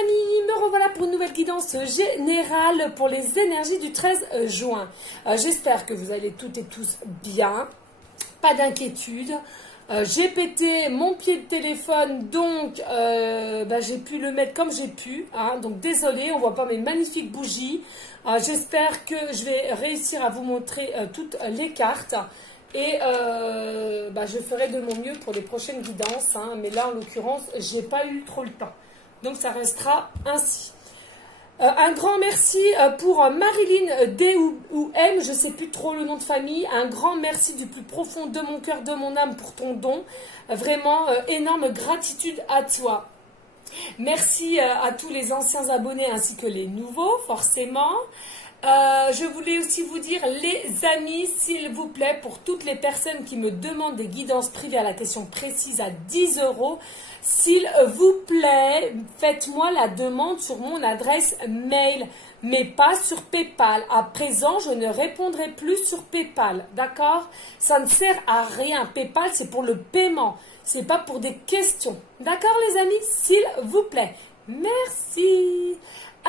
amis, me revoilà pour une nouvelle guidance générale pour les énergies du 13 juin. J'espère que vous allez toutes et tous bien, pas d'inquiétude. J'ai pété mon pied de téléphone, donc j'ai pu le mettre comme j'ai pu. Hein, donc désolé, on ne voit pas mes magnifiques bougies. J'espère que je vais réussir à vous montrer toutes les cartes. Et je ferai de mon mieux pour les prochaines guidances. Hein, mais là, en l'occurrence, j'ai pas eu trop le temps. Donc ça restera ainsi. Un grand merci pour Marilyn D ou M, je ne sais plus trop le nom de famille. Un grand merci du plus profond de mon cœur, de mon âme pour ton don. Vraiment, énorme gratitude à toi. Merci à tous les anciens abonnés ainsi que les nouveaux, forcément. Je voulais aussi vous dire, les amis, s'il vous plaît, pour toutes les personnes qui me demandent des guidances privées à la question précise à 10 €, s'il vous plaît, faites-moi la demande sur mon adresse mail, mais pas sur PayPal. À présent, je ne répondrai plus sur PayPal, d'accord? Ça ne sert à rien. PayPal, c'est pour le paiement, c'est pas pour des questions. D'accord, les amis? S'il vous plaît. Merci.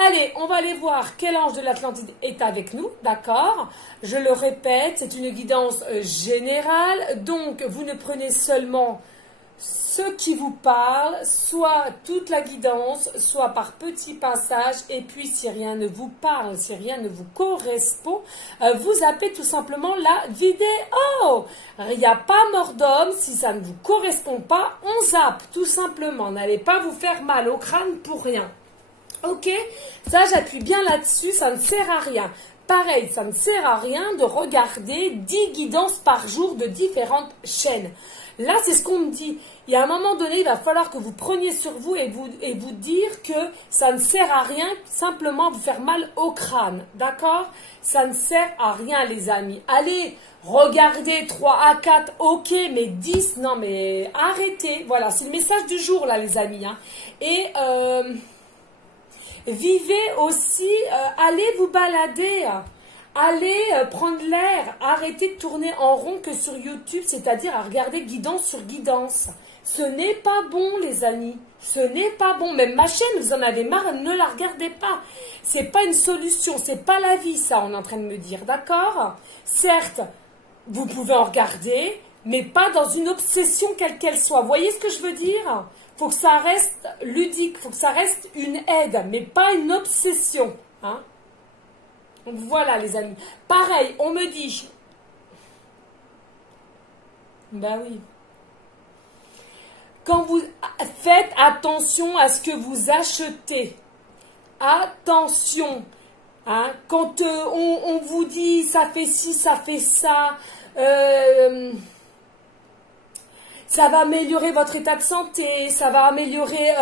Allez, on va aller voir quel ange de l'Atlantide est avec nous, d'accord? Je le répète, c'est une guidance générale, donc vous ne prenez seulement ce qui vous parle, soit toute la guidance, soit par petits passages, et puis si rien ne vous parle, si rien ne vous correspond, vous zappez tout simplement la vidéo. Il n'y a pas mort d'homme, si ça ne vous correspond pas, on zappe, tout simplement. N'allez pas vous faire mal au crâne pour rien. Ok, ça j'appuie bien là-dessus, ça ne sert à rien. Pareil, ça ne sert à rien de regarder 10 guidances par jour de différentes chaînes. Là, c'est ce qu'on me dit. Il y a un moment donné, il va falloir que vous preniez sur vous et vous dire que ça ne sert à rien, simplement vous faire mal au crâne. D'accord? Ça ne sert à rien, les amis. Allez, regardez 3 à 4, ok, mais 10, non, mais arrêtez. Voilà, c'est le message du jour, là, les amis. Hein. Et vivez aussi, allez vous balader. Allez prendre l'air, arrêtez de tourner en rond que sur YouTube, c'est-à-dire à regarder guidance sur guidance. Ce n'est pas bon, les amis. Ce n'est pas bon. Même ma chaîne, vous en avez marre, ne la regardez pas. C'est pas une solution, c'est pas la vie, ça, on est en train de me dire, d'accord? Certes, vous pouvez en regarder, mais pas dans une obsession quelle qu'elle soit. Vous voyez ce que je veux dire? Faut que ça reste ludique, faut que ça reste une aide, mais pas une obsession, hein? Donc voilà, les amis. Pareil, on me dit. Ben oui. Quand vous faites attention à ce que vous achetez. Attention. Hein, quand on vous dit ça fait ci, ça fait ça. Ça va améliorer votre état de santé, ça va améliorer,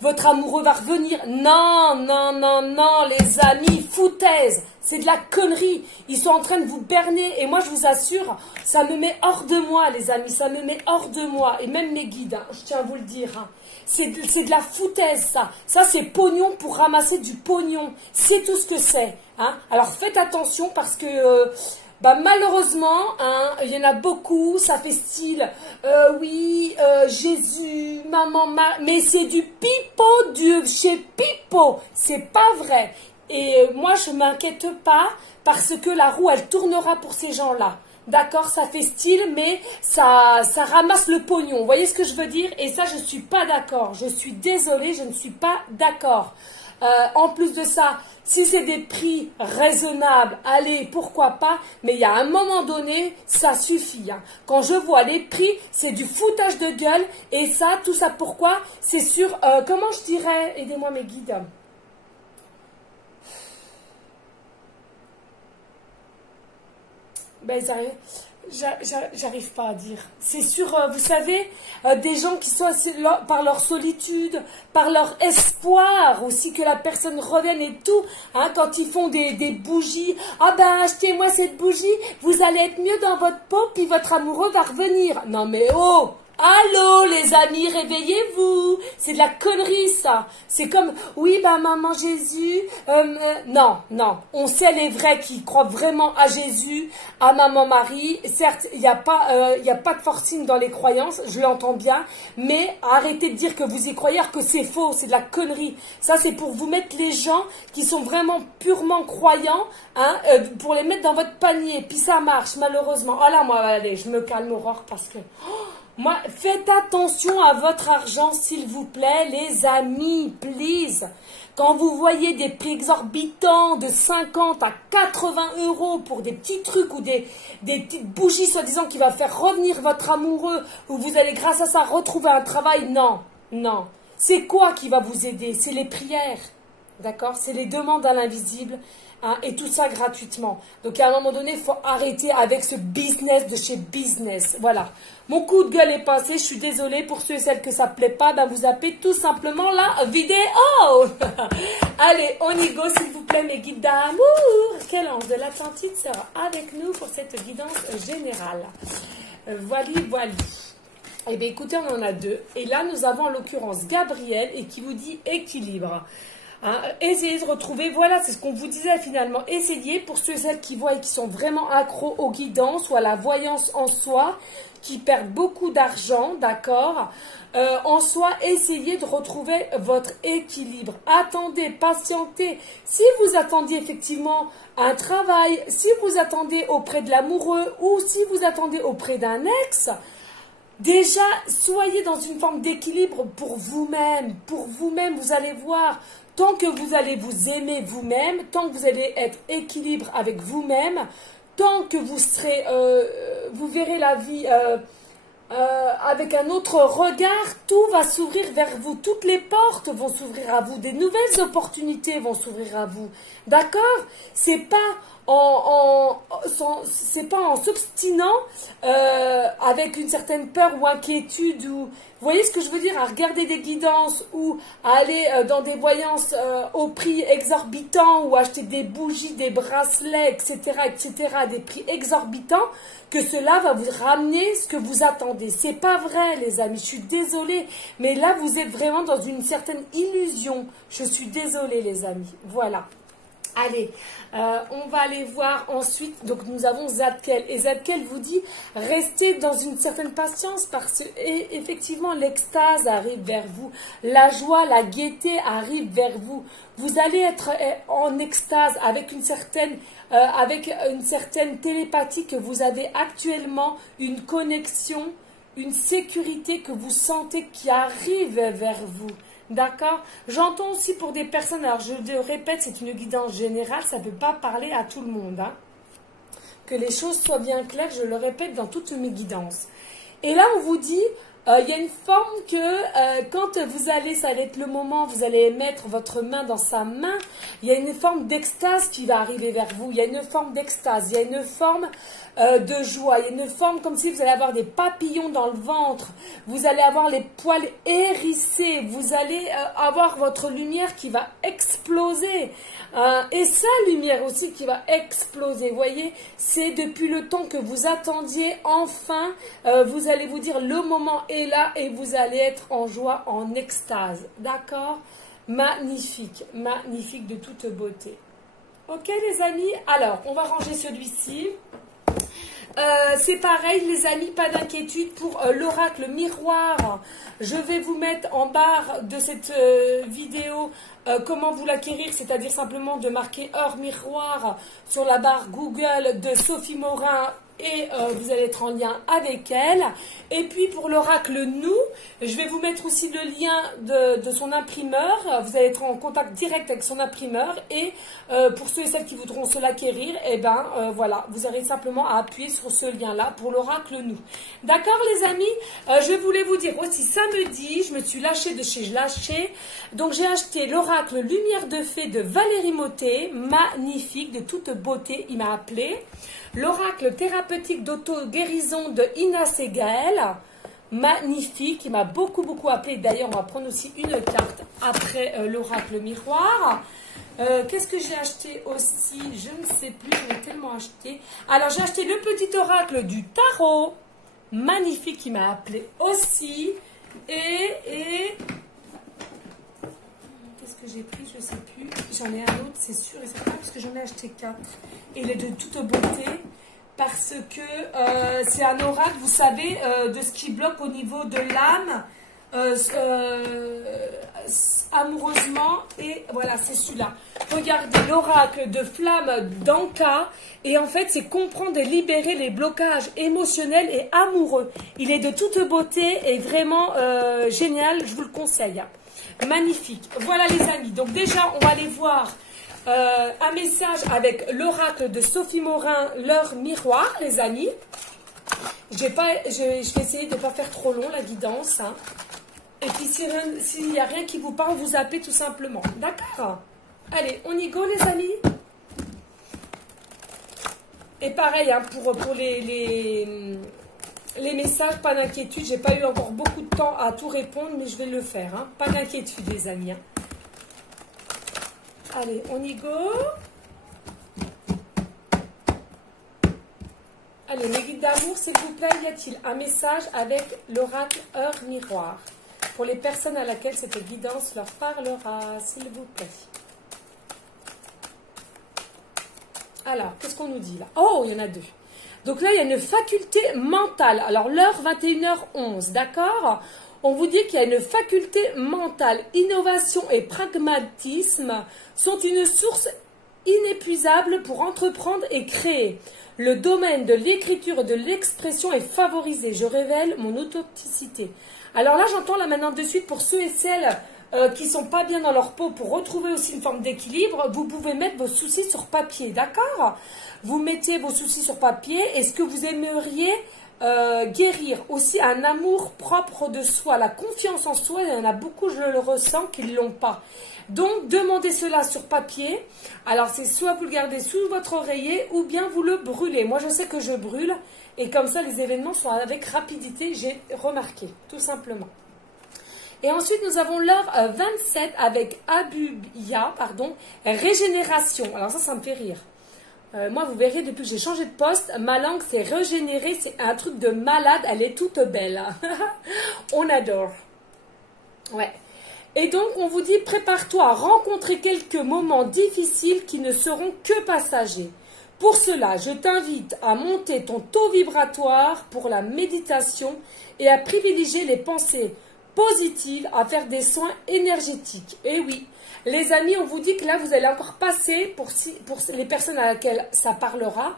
votre amoureux va revenir. Non, non, non, non, les amis, foutaise, c'est de la connerie. Ils sont en train de vous berner et moi je vous assure, ça me met hors de moi, les amis, ça me met hors de moi. Et même mes guides, hein, je tiens à vous le dire, hein. C'est de la foutaise, ça. Ça, c'est pognon pour ramasser du pognon. C'est tout ce que c'est. Hein. Alors faites attention parce que... malheureusement, hein, il y en a beaucoup, ça fait style, oui, Jésus, maman, mais c'est du pipeau, Dieu, chez pipeau, c'est pas vrai. Et moi, je ne m'inquiète pas parce que la roue, elle tournera pour ces gens-là. D'accord, ça fait style, mais ça ramasse le pognon. Vous voyez ce que je veux dire? Et ça, je ne suis pas d'accord. Je suis désolée, je ne suis pas d'accord. En plus de ça, si c'est des prix raisonnables, allez, pourquoi pas, mais il y a un moment donné, ça suffit. Hein. Quand je vois les prix, c'est du foutage de gueule, et ça, tout ça, pourquoi? C'est sur, comment je dirais, aidez-moi mes guides. J'arrive pas à dire. C'est sur, vous savez, des gens qui sont par leur solitude, par leur espoir aussi que la personne revienne et tout. Hein, quand ils font des bougies, ah ben achetez-moi cette bougie, vous allez être mieux dans votre peau, puis votre amoureux va revenir. Non mais oh, Allô les amis, réveillez-vous. C'est de la connerie ça. C'est comme, oui bah maman Jésus. Non, non. On sait les vrais qui croient vraiment à Jésus, à maman Marie. Certes, il n'y a pas de forcing dans les croyances, je l'entends bien. Mais arrêtez de dire que vous y croyez, que c'est faux, c'est de la connerie. Ça c'est pour vous mettre les gens qui sont vraiment purement croyants, hein, pour les mettre dans votre panier. Puis ça marche malheureusement. Oh là moi, allez, je me calme Aurore parce que... Moi, faites attention à votre argent, s'il vous plaît, les amis, please. Quand vous voyez des prix exorbitants de 50 à 80 € pour des petits trucs ou des petites bougies soi-disant qui va faire revenir votre amoureux, ou vous allez grâce à ça retrouver un travail, non, non. C'est quoi qui va vous aider? C'est les prières, d'accord? C'est les demandes à l'invisible. Hein, et tout ça gratuitement. Donc à un moment donné, il faut arrêter avec ce business de chez business. Voilà. Mon coup de gueule est passé. Je suis désolée pour ceux et celles que ça ne plaît pas. Ben vous zappez tout simplement la vidéo. Allez, on y go s'il vous plaît mes guides d'amour. Quel ange de l'Atlantide sera avec nous pour cette guidance générale. Voilà, voilà. Eh bien écoutez, on en a deux. Et là, nous avons en l'occurrence Gabriel et qui vous dit équilibre. Hein, essayez de retrouver, voilà, c'est ce qu'on vous disait finalement. Essayez, pour ceux et celles qui voient et qui sont vraiment accros aux guidances ou à la voyance en soi, qui perdent beaucoup d'argent, d'accord, en soi, essayez de retrouver votre équilibre. Attendez, patientez. Si vous attendiez effectivement un travail, si vous attendez auprès de l'amoureux ou si vous attendez auprès d'un ex, déjà, soyez dans une forme d'équilibre pour vous-même. Pour vous-même, vous allez voir... Tant que vous allez vous aimer vous-même, tant que vous allez être équilibre avec vous-même, tant que vous serez, vous verrez la vie avec un autre regard, tout va s'ouvrir vers vous. Toutes les portes vont s'ouvrir à vous. Des nouvelles opportunités vont s'ouvrir à vous. D'accord? C'est pas en s'obstinant avec une certaine peur ou inquiétude ou... Vous voyez ce que je veux dire? À regarder des guidances ou à aller dans des voyances au prix exorbitant ou acheter des bougies, des bracelets, etc., à des prix exorbitants, que cela va vous ramener ce que vous attendez. C'est pas vrai, les amis. Je suis désolée. Mais là, vous êtes vraiment dans une certaine illusion. Je suis désolée, les amis. Voilà. Allez, on va aller voir ensuite, donc nous avons Zadkiel, et Zadkiel vous dit, restez dans une certaine patience parce que effectivement l'extase arrive vers vous, la joie, la gaieté arrive vers vous, vous allez être en extase avec une certaine télépathie que vous avez actuellement, une connexion, une sécurité que vous sentez qui arrive vers vous. D'accord? J'entends aussi pour des personnes, alors je le répète, c'est une guidance générale, ça ne peut pas parler à tout le monde. Hein. Que les choses soient bien claires, je le répète dans toutes mes guidances. Et là, on vous dit, il y a une forme que quand vous allez, ça va être le moment, vous allez mettre votre main dans sa main, il y a une forme d'extase qui va arriver vers vous, il y a une forme d'extase, il y a une forme de joie, il y a une forme comme si vous allez avoir des papillons dans le ventre, vous allez avoir les poils hérissés, vous allez avoir votre lumière qui va exploser. Et sa lumière aussi qui va exploser, vous voyez, c'est depuis le temps que vous attendiez, enfin, vous allez vous dire le moment est là et vous allez être en joie, en extase, d'accord? Magnifique, magnifique de toute beauté. Ok les amis, alors on va ranger celui-ci. C'est pareil les amis, pas d'inquiétude pour l'oracle miroir. Je vais vous mettre en barre de cette vidéo comment vous l'acquérir, c'est-à-dire simplement de marquer heure miroir sur la barre Google de Sophie Morin et vous allez être en lien avec elle. Et puis pour l'oracle Nous, je vais vous mettre aussi le lien de son imprimeur. Vous allez être en contact direct avec son imprimeur et pour ceux et celles qui voudront se l'acquérir, et ben voilà, vous aurez simplement à appuyer sur ce lien-là pour l'oracle Nous. D'accord les amis, je voulais vous dire aussi samedi, je me suis lâchée de chez Lâché, donc j'ai acheté l'oracle Lumière de Fée de Valérie Mottet, magnifique, de toute beauté, il m'a appelé. L'oracle thérapeutique d'auto-guérison de Ina Segael, magnifique, il m'a beaucoup appelé. D'ailleurs, on va prendre aussi une carte après l'oracle miroir. Qu'est-ce que j'ai acheté aussi? Je ne sais plus, j'en ai tellement acheté. Alors, j'ai acheté le petit oracle du tarot, magnifique qui m'a appelé aussi. Et qu'est-ce que j'ai pris? Je ne sais plus. J'en ai un autre, c'est sûr et certain, parce que j'en ai acheté 4. Et il est de toute beauté, parce que c'est un oracle, vous savez, de ce qui bloque au niveau de l'âme, amoureusement. Et voilà, c'est celui-là. Regardez, l'oracle de flamme d'Anka. Et en fait, c'est comprendre et libérer les blocages émotionnels et amoureux. Il est de toute beauté et vraiment génial, je vous le conseille. Magnifique. Voilà les amis. Donc déjà, on va aller voir un message avec l'oracle de Sophie Morin, l'heure miroir, les amis. Je vais essayer de ne pas faire trop long la guidance. Hein. Et puis s'il n'y a rien qui vous parle, vous zappez tout simplement. D'accord? Allez, on y go les amis. Et pareil, hein, pour les messages, pas d'inquiétude. J'ai pas eu encore beaucoup de temps à tout répondre, mais je vais le faire. Hein. Pas d'inquiétude les amis. Hein. Allez, on y go. Allez, mes guides d'amour, s'il vous plaît, y a-t-il un message avec l'oracle heure miroir pour les personnes à laquelle cette guidance leur parlera, s'il vous plaît. Alors, qu'est-ce qu'on nous dit là? Oh, il y en a 2. Donc là, il y a une faculté mentale. Alors, l'heure 21h11, d'accord? On vous dit qu'il y a une faculté mentale. Innovation et pragmatisme sont une source inépuisable pour entreprendre et créer. Le domaine de l'écriture et de l'expression est favorisé. Je révèle mon authenticité. Alors là, j'entends là maintenant de suite pour ceux et celles qui ne sont pas bien dans leur peau, pour retrouver aussi une forme d'équilibre, vous pouvez mettre vos soucis sur papier, d'accord? Vous mettez vos soucis sur papier. Est-ce que vous aimeriez guérir aussi un amour propre de soi, la confiance en soi? Il y en a beaucoup, je le ressens, qui ne l'ont pas. Donc, demandez cela sur papier. Alors, c'est soit vous le gardez sous votre oreiller ou bien vous le brûlez. Moi, je sais que je brûle et comme ça, les événements sont avec rapidité, j'ai remarqué, tout simplement. Et ensuite, nous avons l'heure 27 avec Abuya, régénération. Alors ça me fait rire. Moi, vous verrez, depuis que j'ai changé de poste, ma langue s'est régénérée. C'est un truc de malade. Elle est toute belle. On adore. Ouais. Et donc, on vous dit, prépare-toi à rencontrer quelques moments difficiles qui ne seront que passagers. Pour cela, je t'invite à monter ton taux vibratoire pour la méditation et à privilégier les pensées positives, à faire des soins énergétiques. Et oui, les amis, on vous dit que là, vous allez encore passer, pour les personnes à laquelle ça parlera,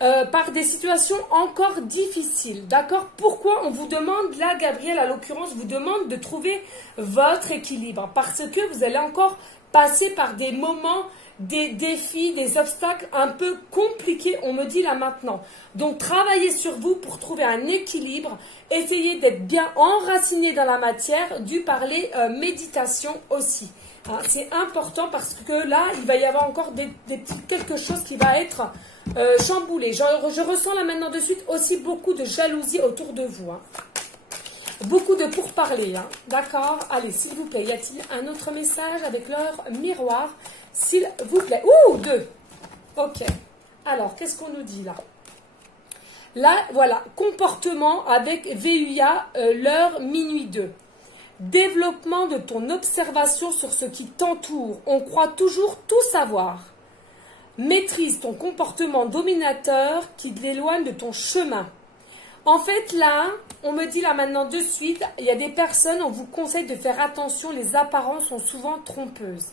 par des situations encore difficiles. D'accord? Pourquoi on vous demande, là, Gabriel, à l'occurrence, vous demande de trouver votre équilibre? Parce que vous allez encore passer par des moments, des défis, des obstacles un peu compliqués, on me dit là maintenant. Donc, travaillez sur vous pour trouver un équilibre. Essayez d'être bien enraciné dans la matière, dû parler méditation aussi. Hein, c'est important parce que là, il va y avoir encore quelque chose qui va être chamboulé. Je ressens là maintenant de suite aussi beaucoup de jalousie autour de vous. Hein. Beaucoup de pourparlers. Hein. D'accord? Allez, s'il vous plaît, y a-t-il un autre message avec l'heure miroir? S'il vous plaît. Ouh, 2. Ok. Alors, qu'est-ce qu'on nous dit là? Là, voilà. Comportement avec VUA, l'heure minuit 2. Développement de ton observation sur ce qui t'entoure. On croit toujours tout savoir. Maîtrise ton comportement dominateur qui l'éloigne de ton chemin. En fait, là, on me dit là maintenant de suite, il y a des personnes, on vous conseille de faire attention, les apparences sont souvent trompeuses.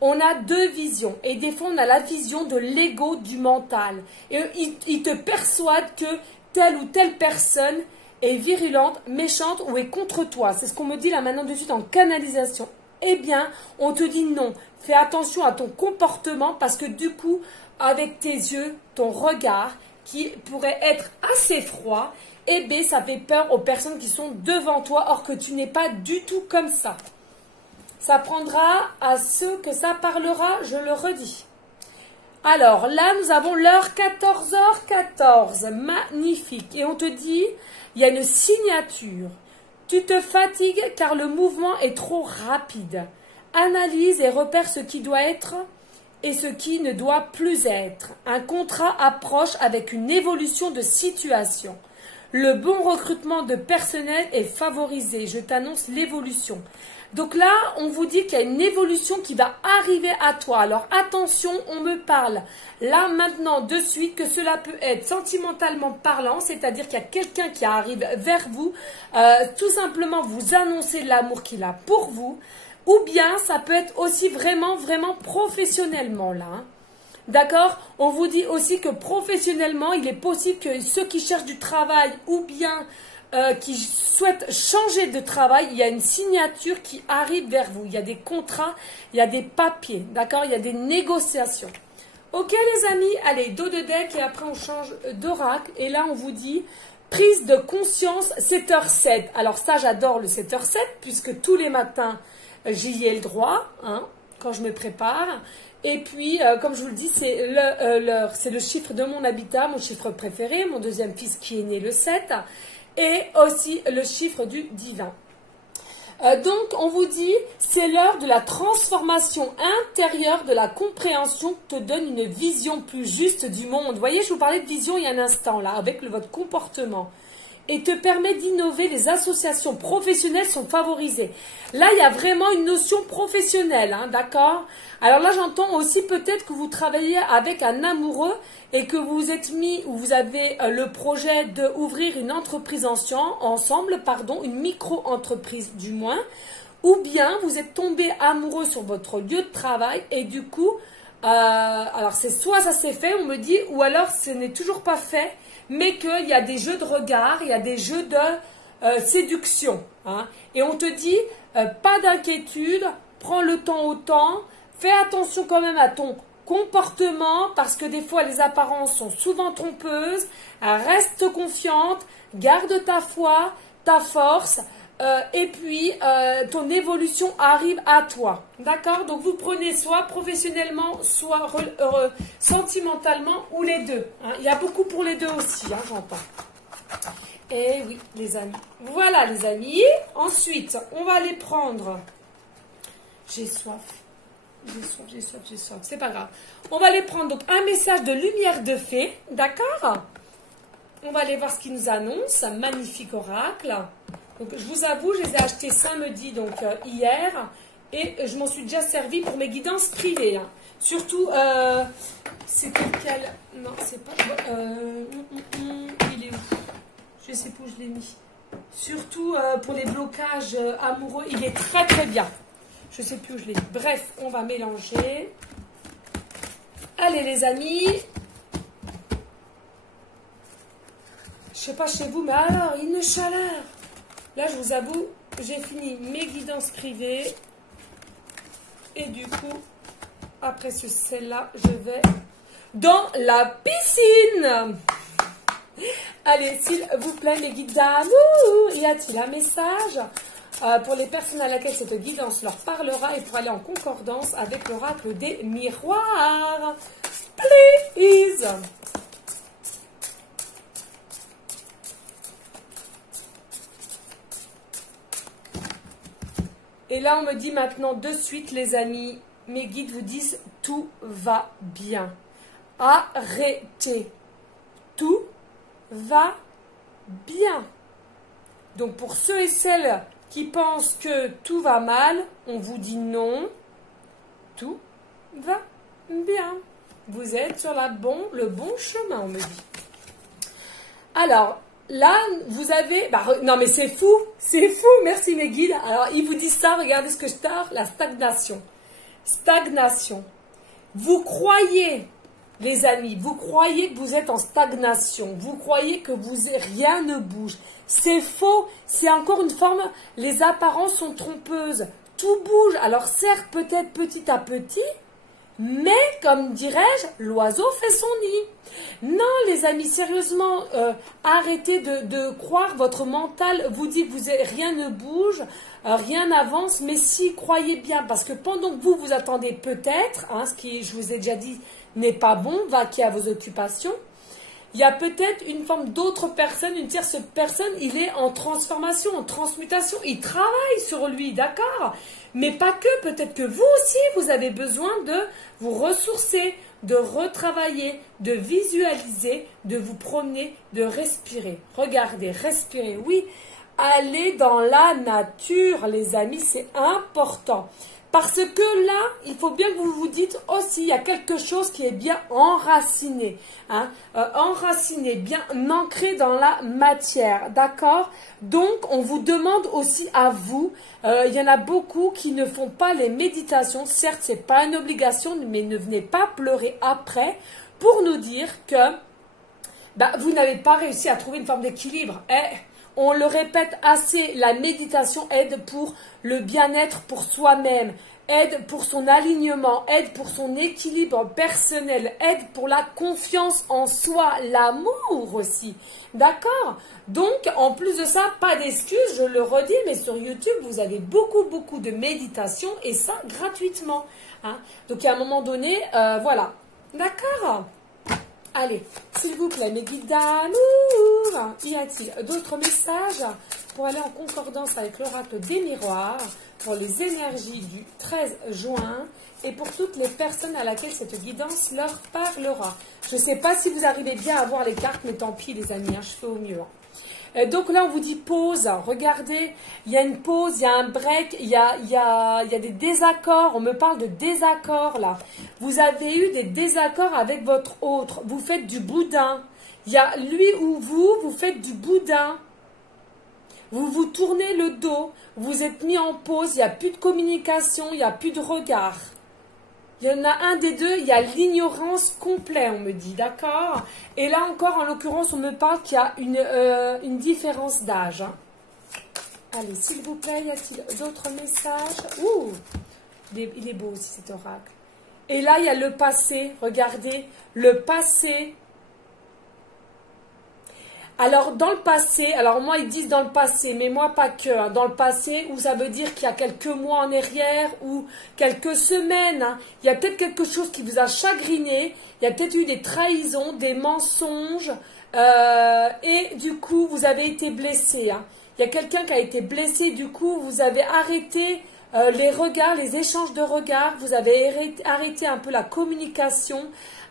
On a 2 visions et des fois on a la vision de l'ego, du mental. Et il te persuade que telle ou telle personne est virulente, méchante ou est contre toi. C'est ce qu'on me dit là maintenant de suite en canalisation. Eh bien, on te dit non. Fais attention à ton comportement parce que du coup, avec tes yeux, ton regard, qui pourrait être assez froid, eh bien, ça fait peur aux personnes qui sont devant toi, or que tu n'es pas du tout comme ça. Ça prendra à ceux que ça parlera, je le redis. Alors, là, nous avons l'heure 14h14. Magnifique. Et on te dit, il y a une signature. Tu te fatigues car le mouvement est trop rapide. Analyse et repère ce qui doit être et ce qui ne doit plus être. Un contrat approche avec une évolution de situation. Le bon recrutement de personnel est favorisé. Je t'annonce l'évolution. Donc là, on vous dit qu'il y a une évolution qui va arriver à toi. Alors attention, on me parle là maintenant de suite que cela peut être sentimentalement parlant, c'est-à-dire qu'il y a quelqu'un qui arrive vers vous, tout simplement vous annoncer l'amour qu'il a pour vous, ou bien ça peut être aussi vraiment professionnellement là. Hein. D'accord? On vous dit aussi que professionnellement, il est possible que ceux qui cherchent du travail ou bien qui souhaitent changer de travail, il y a une signature qui arrive vers vous. Il y a des contrats, il y a des papiers, d'accord? Il y a des négociations. Ok les amis, allez, dos de deck et après on change d'oracle. Et là on vous dit prise de conscience 7h07. Alors ça j'adore le 7h07 puisque tous les matins j'y ai le droit, hein, quand je me prépare. Et puis, comme je vous le dis, c'est le chiffre de mon habitat, mon chiffre préféré, mon deuxième fils qui est né le 7, et aussi le chiffre du divin. Donc, on vous dit, c'est l'heure de la transformation intérieure, de la compréhension qui te donne une vision plus juste du monde. Vous voyez, je vous parlais de vision il y a un instant, là, avec votre comportement. Et te permet d'innover, les associations professionnelles sont favorisées. Là, il y a vraiment une notion professionnelle, hein, d'accord? Alors là, j'entends aussi peut-être que vous travaillez avec un amoureux et que vous êtes mis, ou vous avez le projet d'ouvrir une entreprise ensemble, une micro-entreprise du moins, ou bien vous êtes tombé amoureux sur votre lieu de travail et du coup, alors c'est soit ça s'est fait, on me dit, ou alors ce n'est toujours pas fait, mais qu'il y a des jeux de regard, il y a des jeux de séduction. Hein. Et on te dit, pas d'inquiétude, prends le temps au temps, fais attention quand même à ton comportement, parce que des fois les apparences sont souvent trompeuses, reste confiante, garde ta foi, ta force, et puis ton évolution arrive à toi. D'accord? Donc vous prenez soit professionnellement, soit sentimentalement, ou les deux. Hein. Il y a beaucoup pour les deux aussi, hein, j'entends. Et oui, les amis. Voilà, les amis. Ensuite, on va aller prendre... J'ai soif. J'ai soif. C'est pas grave. On va aller prendre donc un message de lumière de fée. D'accord? On va aller voir ce qu'il nous annonce. Un magnifique oracle. Donc, je vous avoue, je les ai achetés samedi, donc hier, et je m'en suis déjà servi pour mes guidances privées. Hein. Surtout, c'est quel... Non, c'est pas... il est où? Je sais pas où je l'ai mis. Surtout pour les blocages amoureux, il est très bien. Je sais plus où je l'ai mis. Bref, on va mélanger. Allez les amis. Je sais pas chez vous, mais alors, une chaleur. Là, je vous avoue, j'ai fini mes guidances privées. Et du coup, après celle-là, je vais dans la piscine. Allez, s'il vous plaît, mes guides d'amour, y a-t-il un message pour les personnes à laquelle cette guidance leur parlera et pour aller en concordance avec l'oracle des miroirs? Please. Et là, on me dit maintenant de suite, les amis, mes guides vous disent tout va bien. Arrêtez. Tout va bien. Donc, pour ceux et celles qui pensent que tout va mal, on vous dit non. Tout va bien. Vous êtes sur le bon chemin, on me dit. Alors, là, vous avez... non, mais c'est fou, merci mes guides. Alors, ils vous disent ça, regardez ce que je tard, la stagnation. Stagnation. Vous croyez, les amis, vous croyez que vous êtes en stagnation. Vous croyez que rien ne bouge. C'est faux, c'est encore une forme, les apparences sont trompeuses. Tout bouge, alors certes, peut-être petit à petit, mais, comme dirais-je, l'oiseau fait son nid. Non, les amis, sérieusement, arrêtez de croire, votre mental vous dit que rien ne bouge, rien n'avance, mais si, croyez bien, parce que pendant que vous attendez peut-être, hein, ce qui, je vous ai déjà dit, n'est pas bon, vaquez à vos occupations, il y a peut-être une forme d'autre personne, une tierce personne, il est en transformation, en transmutation, il travaille sur lui, d'accord? Mais pas que, peut-être que vous aussi, vous avez besoin de vous ressourcer, de retravailler, de visualiser, de vous promener, de respirer. Regardez, respirez, oui. Allez dans la nature, les amis, c'est important. Parce que là, il faut bien que vous vous dites aussi, il y a quelque chose qui est bien enraciné. Hein, enraciné, bien ancré dans la matière. D'accord? Donc, on vous demande aussi à vous, il y en a beaucoup qui ne font pas les méditations. Certes, ce n'est pas une obligation, mais ne venez pas pleurer après pour nous dire que vous n'avez pas réussi à trouver une forme d'équilibre. On le répète assez, la méditation aide pour le bien-être pour soi-même, aide pour son alignement, aide pour son équilibre personnel, aide pour la confiance en soi, l'amour aussi. D'accord? Donc, en plus de ça, pas d'excuses, je le redis, mais sur YouTube, vous avez beaucoup de méditations et ça gratuitement. Hein? Donc, à un moment donné, voilà. D'accord? Allez, s'il vous plaît, mes guides d'amour, y a-t-il d'autres messages pour aller en concordance avec l'oracle des miroirs pour les énergies du 13 juin et pour toutes les personnes à laquelle cette guidance leur parlera? Je ne sais pas si vous arrivez bien à voir les cartes, mais tant pis les amis, hein, je fais au mieux. Donc là, on vous dit pause. Regardez, il y a une pause, il y a un break, il y a des désaccords. On me parle de désaccords là. Vous avez eu des désaccords avec votre autre. Vous faites du boudin. Il y a lui ou vous faites du boudin. Vous vous tournez le dos. Vous êtes mis en pause. Il n'y a plus de communication, il n'y a plus de regard. Il y en a un des deux, il y a l'ignorance complète, on me dit, d'accord? Et là encore, en l'occurrence, on me parle qu'il y a une différence d'âge. Hein. Allez, s'il vous plaît, y a-t-il d'autres messages? Ouh, il est beau aussi cet oracle. Et là, il y a le passé, regardez, le passé. Alors, dans le passé, alors moi, ils disent dans le passé, mais moi, pas que. Hein, dans le passé, où ça veut dire qu'il y a quelques mois en arrière ou quelques semaines, hein, il y a peut-être quelque chose qui vous a chagriné, il y a peut-être eu des trahisons, des mensonges, et du coup, vous avez été blessé. Hein. Il y a quelqu'un qui a été blessé, du coup, vous avez arrêté les regards, les échanges de regards, vous avez arrêté un peu la communication,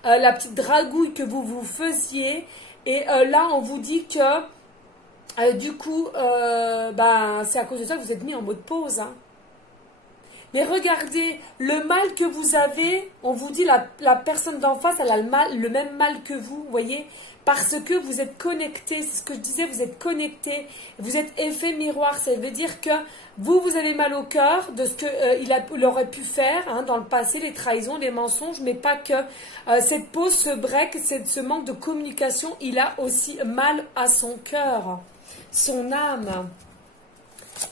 la petite dragouille que vous vous faisiez. Et là, on vous dit que, du coup, c'est à cause de ça que vous êtes mis en mode pause. Hein. Mais regardez, le mal que vous avez, on vous dit la personne d'en face, elle a le même mal que vous voyez, parce que vous êtes connecté, c'est ce que je disais, vous êtes connecté, vous êtes effet miroir, ça veut dire que vous avez mal au cœur de ce qu'il aurait pu faire hein, dans le passé, les trahisons, les mensonges, mais pas que. Cette pause, ce break, ce manque de communication, il a aussi mal à son cœur, son âme.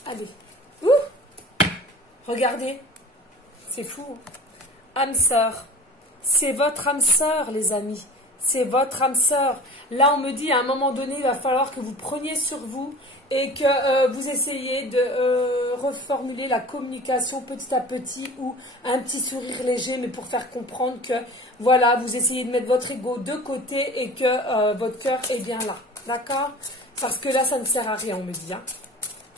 Allez, regardez, c'est fou. Âme sœur, c'est votre âme sœur, les amis. C'est votre âme sœur. Là, on me dit, à un moment donné, il va falloir que vous preniez sur vous et que vous essayez de reformuler la communication petit à petit ou un petit sourire léger, mais pour faire comprendre que, voilà, vous essayez de mettre votre ego de côté et que votre cœur est bien là. D'accord? Parce que là, ça ne sert à rien, on me dit. Hein.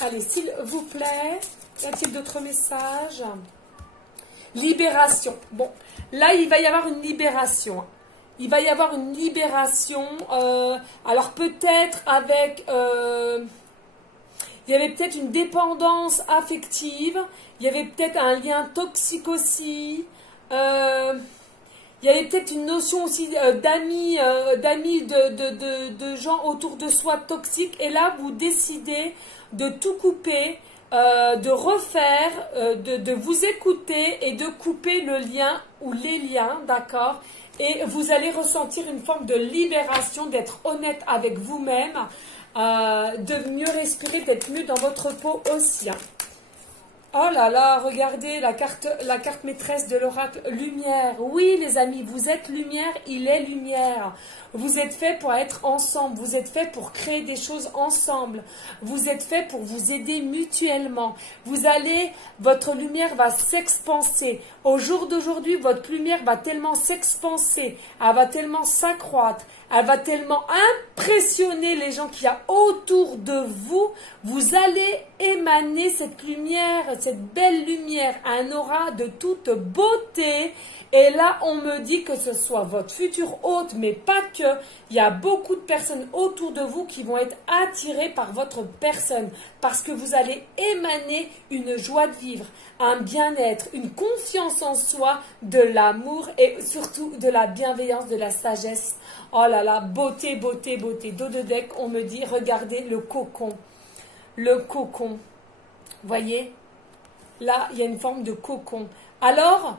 Allez, s'il vous plaît, y a-t-il d'autres messages? Libération. Bon, là, il va y avoir une libération. Il va y avoir une libération, alors peut-être avec, il y avait peut-être une dépendance affective, il y avait peut-être un lien toxique aussi, il y avait peut-être une notion aussi d'amis, de gens autour de soi toxiques, et là vous décidez de tout couper, de refaire, de vous écouter et de couper le lien ou les liens, d'accord? Et vous allez ressentir une forme de libération, d'être honnête avec vous-même, de mieux respirer, d'être mieux dans votre peau aussi. Hein. Oh là là, regardez la carte maîtresse de l'oracle lumière. Oui les amis, vous êtes lumière, il est lumière. Vous êtes fait pour être ensemble, vous êtes fait pour créer des choses ensemble. Vous êtes fait pour vous aider mutuellement. Votre lumière va s'expanser. Au jour d'aujourd'hui, votre lumière va tellement s'expanser, elle va tellement s'accroître, Elle va tellement impressionner les gens qu'il y a autour de vous. Vous allez émaner cette lumière, cette belle lumière, un aura de toute beauté. Et là, on me dit que ce soit votre futur hôte, mais pas que. Il y a beaucoup de personnes autour de vous qui vont être attirées par votre personne. Parce que vous allez émaner une joie de vivre, un bien-être, une confiance en soi, de l'amour et surtout de la bienveillance, de la sagesse. Oh là là, beauté, beauté, beauté. Dos de deck, on me dit, regardez le cocon. Le cocon. Voyez? Là, il y a une forme de cocon. Alors,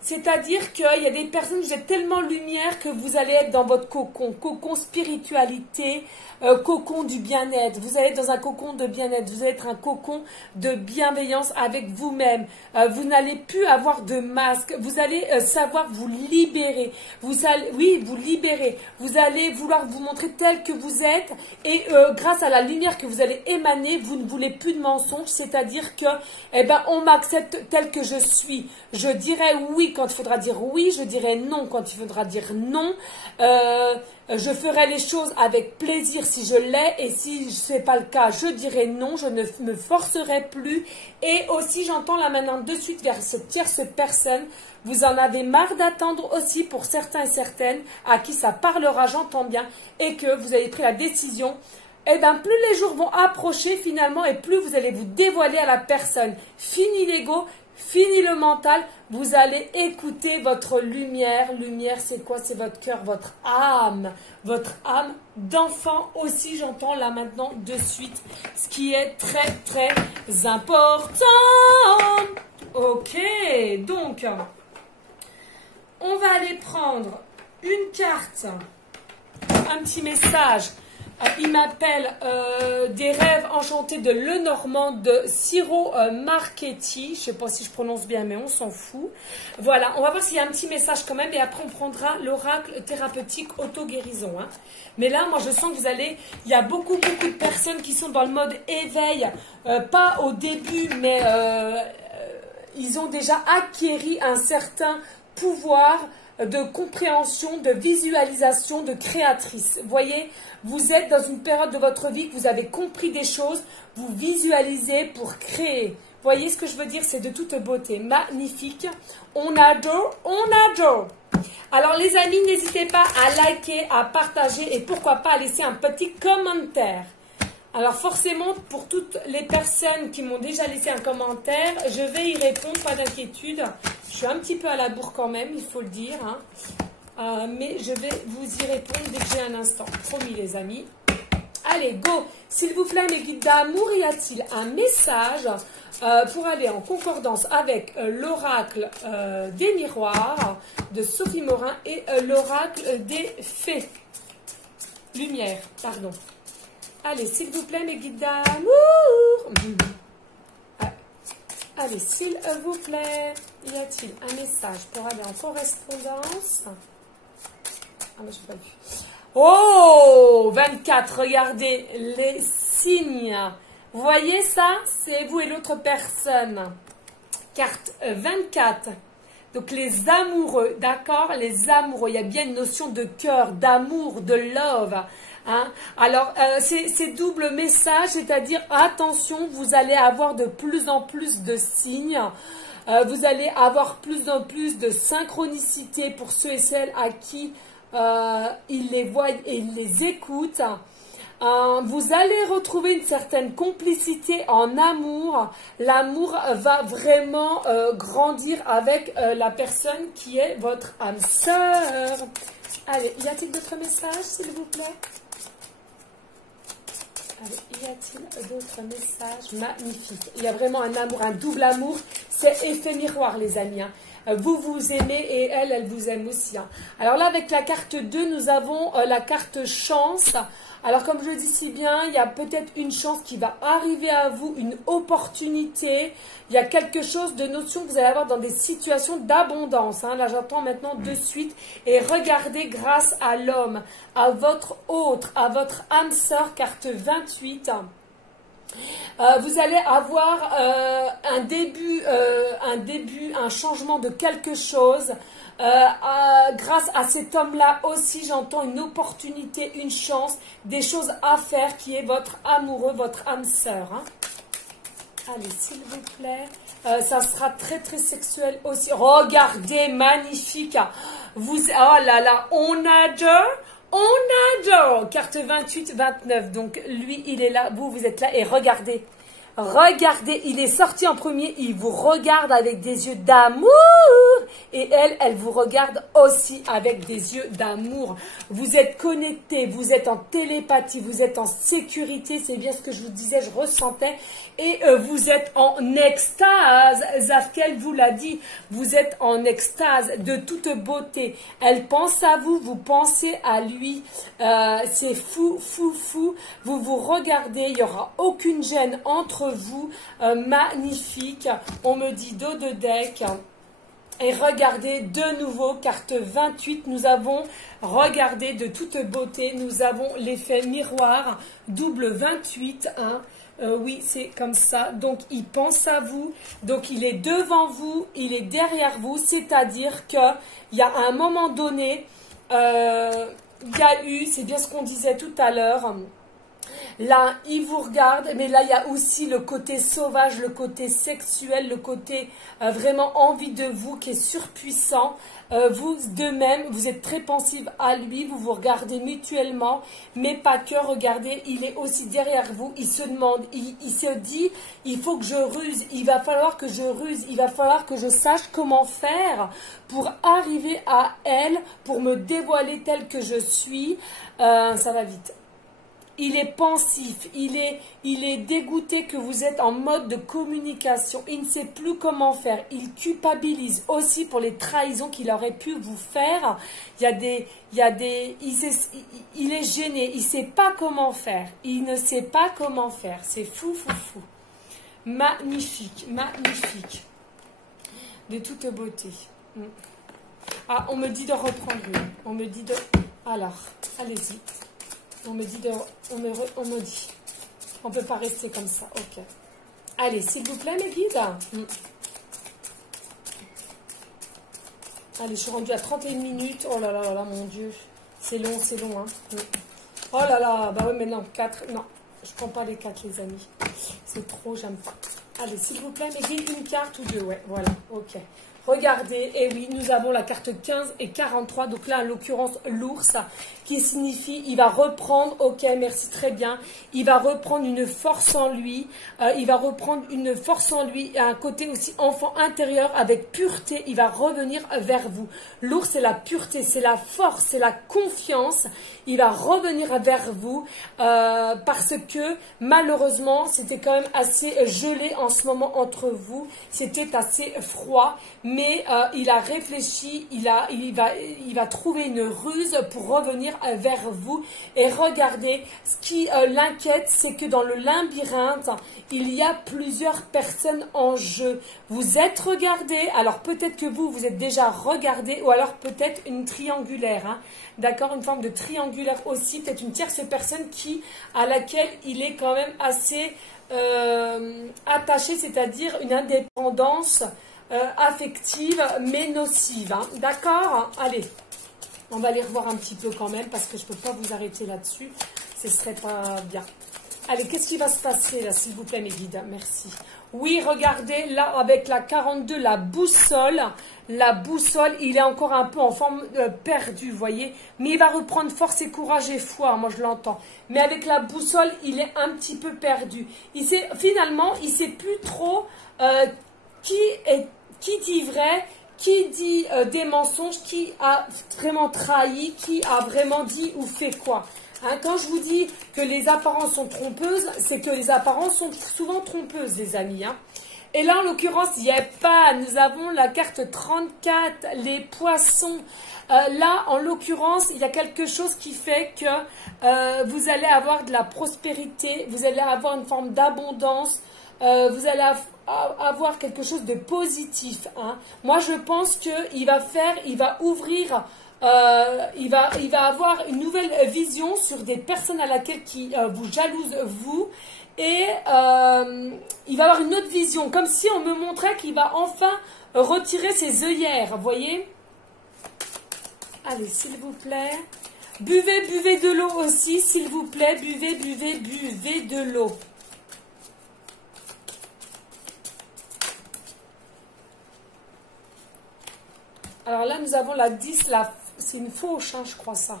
c'est-à-dire qu'il y a des personnes, vous êtes tellement lumière que vous allez être dans votre cocon. Cocon spiritualité, cocon du bien-être. Vous allez être dans un cocon de bien-être. Vous allez être un cocon de bienveillance avec vous-même. Vous n'allez plus avoir de masque. Vous allez savoir vous libérer. Vous allez, oui, vous libérer. Vous allez vouloir vous montrer tel que vous êtes. Et grâce à la lumière que vous allez émaner, vous ne voulez plus de mensonges. C'est-à-dire que, eh ben, on m'accepte tel que je suis. Je dirais oui quand il faudra dire oui, je dirai non quand il faudra dire non. Je ferai les choses avec plaisir si je l'ai et si ce n'est pas le cas, je dirai non, je ne me forcerai plus. Et aussi, j'entends là maintenant de suite vers cette tierce personne, vous en avez marre d'attendre aussi pour certains et certaines à qui ça parlera, j'entends bien, et que vous avez pris la décision. Eh bien, plus les jours vont approcher finalement et plus vous allez vous dévoiler à la personne. Fini l'ego. Fini le mental, vous allez écouter votre lumière. Lumière, c'est quoi? C'est votre cœur, votre âme d'enfant aussi, j'entends là maintenant de suite, ce qui est très très important. Ok, donc, on va aller prendre une carte, un petit message. Il m'appelle des rêves enchantés de Lenormand de Ciro Marchetti. Je ne sais pas si je prononce bien, mais on s'en fout. Voilà, on va voir s'il y a un petit message quand même. Et après, on prendra l'oracle thérapeutique auto-guérison. Hein. Mais là, moi, je sens que vous allez... Il y a beaucoup de personnes qui sont dans le mode éveil. Pas au début, mais ils ont déjà acquéri un certain pouvoir de compréhension, de visualisation, de créatrice. Vous voyez, vous êtes dans une période de votre vie que vous avez compris des choses, vous visualisez pour créer. Vous voyez ce que je veux dire? C'est de toute beauté. Magnifique. On adore, on adore. Alors les amis, n'hésitez pas à liker, à partager et pourquoi pas à laisser un petit commentaire. Alors forcément, pour toutes les personnes qui m'ont déjà laissé un commentaire, je vais y répondre, pas d'inquiétude. Je suis un petit peu à la bourre quand même, il faut le dire. Hein. Mais je vais vous y répondre dès que j'ai un instant. Promis les amis. Allez, go. S'il vous plaît, mes guides d'amour, y a-t-il un message pour aller en concordance avec l'oracle des miroirs de Sophie Morin et l'oracle des fées? Lumière, pardon. Allez, s'il vous plaît, mes guides d'amour. Allez, s'il vous plaît, y a-t-il un message pour aller en correspondance? Ah, mais je n'ai pas vu. Oh, 24, regardez les signes. Vous voyez ça? C'est vous et l'autre personne. Carte 24. Donc, les amoureux, d'accord? Les amoureux, il y a bien une notion de cœur, d'amour, de love. Hein? Alors, c'est double message, c'est-à-dire, attention, vous allez avoir de plus en plus de signes. Vous allez avoir plus en plus de synchronicité pour ceux et celles à qui ils les voient et ils les écoutent. Vous allez retrouver une certaine complicité en amour. L'amour va vraiment grandir avec la personne qui est votre âme sœur. Allez, y a-t-il d'autres messages, s'il vous plaît? Allez, y a-t-il d'autres messages? Magnifique. Il y a vraiment un amour, un double amour. C'est effet miroir, les amis. Hein. Vous vous aimez et elle, elle vous aime aussi. Hein. Alors là, avec la carte 2, nous avons la carte chance. Alors, comme je le dis si bien, il y a peut-être une chance qui va arriver à vous, une opportunité. Il y a quelque chose de notion que vous allez avoir dans des situations d'abondance. Hein. Là, j'entends maintenant de suite. Et regardez grâce à l'homme, à votre autre, à votre âme sœur, carte 28. Vous allez avoir un début, un changement de quelque chose. Grâce à cet homme-là aussi, j'entends une opportunité, une chance, des choses à faire qui est votre amoureux, votre âme sœur. Hein. Allez, s'il vous plaît. Ça sera très très sexuel aussi. Regardez, magnifique. Oh là là, on adore. Carte 28, 29. Donc lui, il est là, vous êtes là. Et regardez. Regardez, il est sorti en premier, il vous regarde avec des yeux d'amour et elle vous regarde aussi avec des yeux d'amour. Vous êtes connectés, vous êtes en télépathie, vous êtes en sécurité, c'est bien ce que je vous disais, je ressentais. Et vous êtes en extase, Zafkel vous l'a dit, vous êtes en extase de toute beauté. Elle pense à vous, vous pensez à lui, c'est fou, fou, fou. Vous vous regardez, il n'y aura aucune gêne entre vous, magnifique. On me dit dos de deck. Et regardez de nouveau, carte 28, nous avons regardé de toute beauté, nous avons l'effet miroir, double 28, hein. Oui, c'est comme ça. Donc, il pense à vous. Donc, il est devant vous, il est derrière vous. C'est-à-dire qu'il y a un moment donné, il y a eu, c'est bien ce qu'on disait tout à l'heure, là, il vous regarde, mais là, il y a aussi le côté sauvage, le côté sexuel, le côté vraiment envie de vous qui est surpuissant. Vous, de même, vous êtes très pensive à lui, vous vous regardez mutuellement, mais pas que, regardez, il est aussi derrière vous, il se demande, il se dit, il faut que je ruse, il va falloir que je ruse, il va falloir que je sache comment faire pour arriver à elle, pour me dévoiler telle que je suis. Ça va vite. Il est pensif, il est dégoûté que vous êtes en mode de communication. Il ne sait plus comment faire. Il culpabilise aussi pour les trahisons qu'il aurait pu vous faire. Il est gêné. Il ne sait pas comment faire. Il ne sait pas comment faire. C'est fou, fou, fou. Magnifique, magnifique. De toute beauté. Ah, on me dit de reprendre une. On me dit de... Alors, allez-y. On me dit, on me dit, on ne peut pas rester comme ça, ok. Allez, s'il vous plaît, mes guides. Allez, je suis rendue à 31 minutes. Oh là là là là, mon Dieu. C'est long, hein. Oh là là, bah ouais, mais non, 4, non. Je prends pas les 4, les amis. C'est trop, j'aime pas. Allez, s'il vous plaît, mes guides, une carte ou deux, ouais, voilà, ok. Regardez, et oui, nous avons la carte 15 et 43, donc là, en l'occurrence, l'ours, qui signifie, il va reprendre, ok, merci, très bien, il va reprendre une force en lui, et un côté aussi enfant intérieur, avec pureté, il va revenir vers vous. L'ours, c'est la pureté, c'est la force, c'est la confiance, il va revenir vers vous, parce que, malheureusement, c'était quand même assez gelé en ce moment entre vous, c'était assez froid, mais il a réfléchi, il va trouver une ruse pour revenir vers vous. Et regardez, ce qui l'inquiète, c'est que dans le labyrinthe, il y a plusieurs personnes en jeu. Vous êtes regardé, alors peut-être que vous êtes déjà regardé, ou alors peut-être une triangulaire, hein. D'accord, une forme de triangulaire aussi, peut-être une tierce personne à laquelle il est quand même assez attaché, c'est-à-dire une indépendance affective mais nocive, hein. D'accord, allez, on va les revoir un petit peu quand même parce que je ne peux pas vous arrêter là-dessus, ce serait pas bien. Allez, qu'est-ce qui va se passer là, s'il vous plaît, mes guides? Merci. Oui, regardez, là, avec la 42, la boussole, il est encore un peu en forme perdue, vous voyez. Mais il va reprendre force et courage et foi, moi je l'entends. Mais avec la boussole, il est un petit peu perdu. Finalement, il ne sait plus trop qui dit vrai, qui dit des mensonges, qui a vraiment trahi, qui a vraiment dit ou fait quoi. Hein, quand je vous dis que les apparences sont trompeuses, c'est que les apparences sont souvent trompeuses, les amis. Hein. Et là, en l'occurrence, il n'y a pas. Nous avons la carte 34, les poissons. Là, en l'occurrence, il y a quelque chose qui fait que vous allez avoir de la prospérité, vous allez avoir une forme d'abondance, vous allez avoir quelque chose de positif. Hein. Moi, je pense qu'il va ouvrir... il va avoir une nouvelle vision sur des personnes à laquelle qui vous jalousent vous et il va avoir une autre vision, comme si on me montrait qu'il va enfin retirer ses œillères, vous voyez? Allez, s'il vous plaît. Buvez de l'eau aussi, s'il vous plaît. Buvez de l'eau. Alors là, nous avons la 10, c'est une fauche, hein, je crois ça.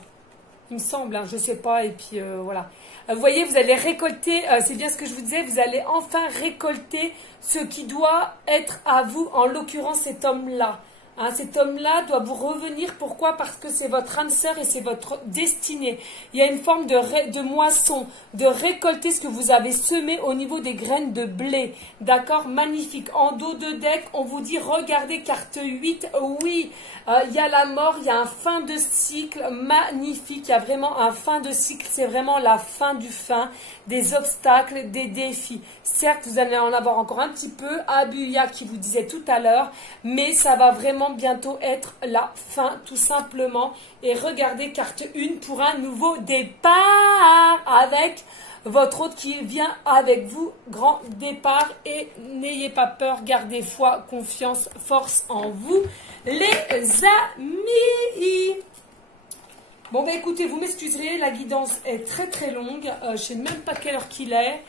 Il me semble, hein, je ne sais pas, et puis voilà. Vous voyez, vous allez récolter, c'est bien ce que je vous disais, vous allez enfin récolter ce qui doit être à vous, en l'occurrence cet homme-là. Hein, cet homme-là doit vous revenir. Pourquoi? Parce que c'est votre âme sœur et c'est votre destinée. Il y a une forme de moisson, de récolter ce que vous avez semé au niveau des graines de blé. D'accord? Magnifique. En dos de deck, on vous dit, regardez, carte 8, oui, il y a la mort, il y a un fin de cycle magnifique. Il y a vraiment un fin de cycle. C'est vraiment la fin du fin, des obstacles, des défis. Certes, vous allez en avoir encore un petit peu. Abuya qui vous disait tout à l'heure, mais ça va vraiment bientôt être la fin tout simplement. Et regardez carte 1 pour un nouveau départ avec votre hôte qui vient avec vous. Grand départ et n'ayez pas peur, gardez foi, confiance, force en vous les amis. Bon, bah écoutez, vous m'excuserez, la guidance est très très longue. Je ne sais même pas quelle heure qu'il est.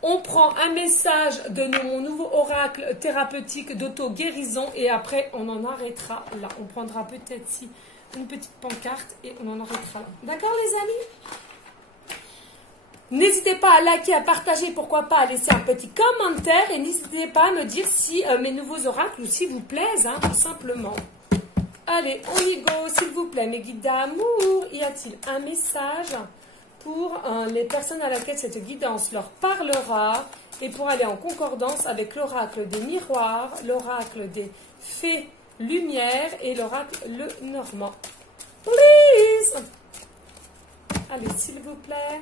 On prend un message de mon nouveau oracle thérapeutique d'auto-guérison et après on en arrêtera là. On prendra peut-être ici une petite pancarte et on en arrêtera là. D'accord les amis? N'hésitez pas à liker, à partager, pourquoi pas à laisser un petit commentaire et n'hésitez pas à me dire si mes nouveaux oracles aussi vous plaisent, hein, tout simplement. Allez, on y go, s'il vous plaît, mes guides d'amour. Y a-t-il un message pour les personnes à laquelle cette guidance leur parlera et pour aller en concordance avec l'oracle des miroirs, l'oracle des fées lumière et l'oracle le normand? Please! Allez, s'il vous plaît.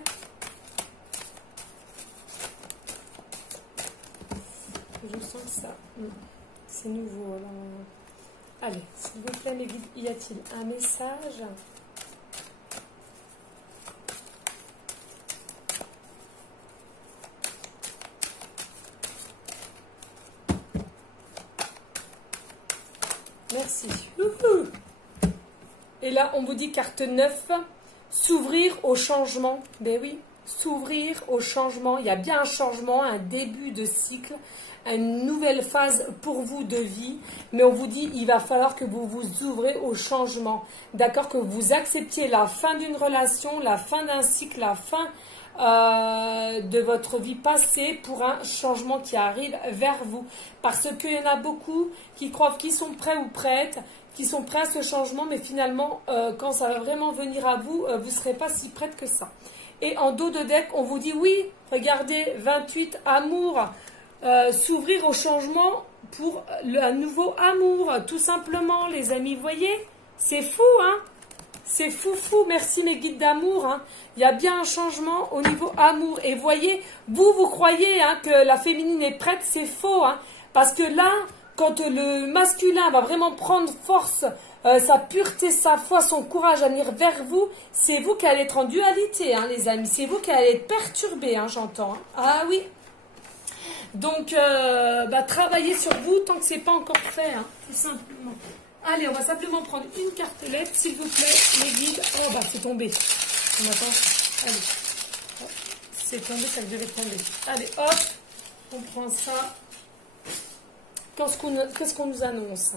Je sens que ça, c'est nouveau. Alors... Allez, s'il vous plaît, mes guides, y a-t-il un message? Merci. Et là, on vous dit carte 9, s'ouvrir au changement. Ben oui, s'ouvrir au changement. Il y a bien un changement, un début de cycle, une nouvelle phase pour vous de vie. Mais on vous dit, il va falloir que vous vous ouvrez au changement. D'accord? Que vous acceptiez la fin d'une relation, la fin d'un cycle, la fin de votre vie passée pour un changement qui arrive vers vous. Parce qu'il y en a beaucoup qui croient qu'ils sont prêts ou prêtes, qui sont prêts à ce changement, mais finalement, quand ça va vraiment venir à vous, vous ne serez pas si prête que ça. Et en dos de deck, on vous dit oui, regardez, 28, amour, s'ouvrir au changement pour un nouveau amour, tout simplement, les amis, voyez, c'est fou, hein? C'est fou, merci mes guides d'amour. Hein. Il y a bien un changement au niveau amour. Et voyez, vous croyez hein, que la féminine est prête, c'est faux. Hein. Parce que là, quand le masculin va vraiment prendre force, sa pureté, sa foi, son courage à venir vers vous, c'est vous qui allez être en dualité, hein, les amis. C'est vous qui allez être perturbés, hein, j'entends. Hein. Ah oui. Donc, travaillez sur vous tant que ce n'est pas encore fait, hein, tout simplement. Allez, on va simplement prendre une cartelette, s'il vous plaît, les guides. Oh, bah, c'est tombé. On attend. Allez. Hop. C'est tombé, ça devait tomber. Allez, hop. On prend ça. Qu'est-ce qu'on nous annonce?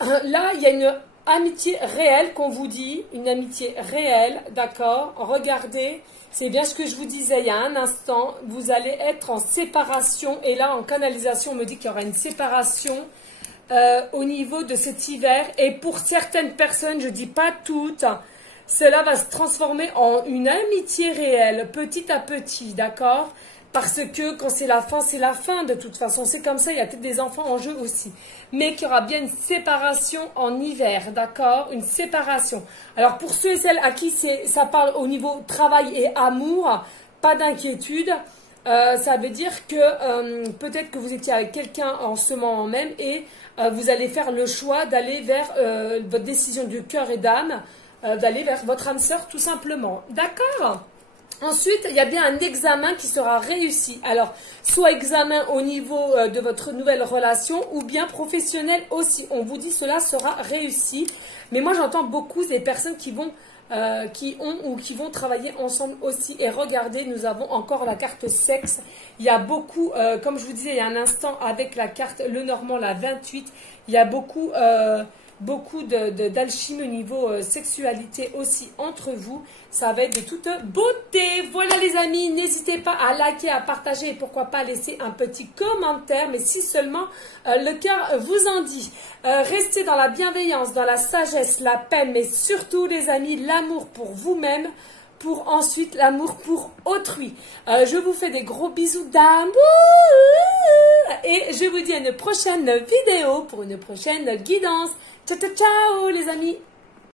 Là, il y a une amitié réelle qu'on vous dit. Une amitié réelle, d'accord? Regardez. C'est bien ce que je vous disais il y a un instant. Vous allez être en séparation. Et là, en canalisation, on me dit qu'il y aura une séparation. Au niveau de cet hiver et pour certaines personnes, je dis pas toutes, cela va se transformer en une amitié réelle petit à petit, d'accord? Parce que quand c'est la fin de toute façon, c'est comme ça, il y a peut-être des enfants en jeu aussi, mais qu'il y aura bien une séparation en hiver, d'accord? Une séparation. Alors pour ceux et celles à qui ça parle au niveau travail et amour, pas d'inquiétude. Ça veut dire que peut-être que vous étiez avec quelqu'un en ce moment même et vous allez faire le choix d'aller vers votre décision de cœur et d'âme, d'aller vers votre âme sœur tout simplement. D'accord? Ensuite, il y a bien un examen qui sera réussi. Alors, soit examen au niveau de votre nouvelle relation ou bien professionnel aussi. On vous dit cela sera réussi. Mais moi, j'entends beaucoup des personnes qui vont qui vont travailler ensemble aussi. Et regardez, nous avons encore la carte sexe. Il y a beaucoup, comme je vous disais il y a un instant, avec la carte Lenormand, la 28, il y a beaucoup d'alchimie au niveau sexualité aussi entre vous. Ça va être de toute beauté. Voilà les amis, n'hésitez pas à liker, à partager et pourquoi pas laisser un petit commentaire, mais si seulement le cœur vous en dit. Restez dans la bienveillance, dans la sagesse, la paix, mais surtout les amis, l'amour pour vous-même, pour ensuite l'amour pour autrui. Je vous fais des gros bisous d'amour et je vous dis à une prochaine vidéo pour une prochaine guidance. Ciao, ciao, ciao les amis!